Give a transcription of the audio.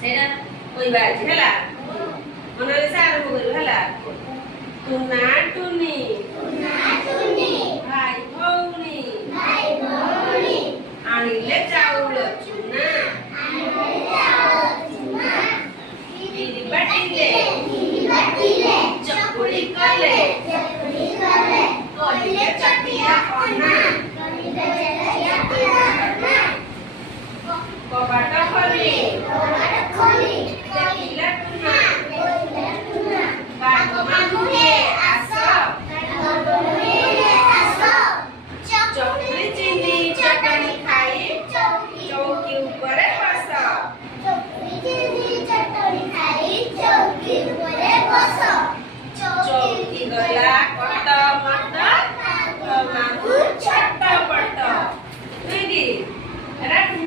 ସେଇଟା କହିବା ଅଛି ହେଲା ମନରେ ସେ ଆରମ୍ଭ କରିବ ହେଲା ଟୁନା ଟୁନି ଭାଇ ଭଉଣୀ ଆଣିଲେ ଚାଉଳ ଚୁନା ବିରି ବାଟିଲେ ଚକୁଳି କଲେ କହିଲେ ଚଟିଆ ଅନା କବାଟ ଖୋଲି ଦେଖିଲା ଟୁନା ବାଘ ମାମୁଁଏ ଆସ ଚକୁଳି ଚିନି ଚଟଣି ଖାଇ ଚୌକି ଉପରେ ବସ ଚୌକି ଗଲା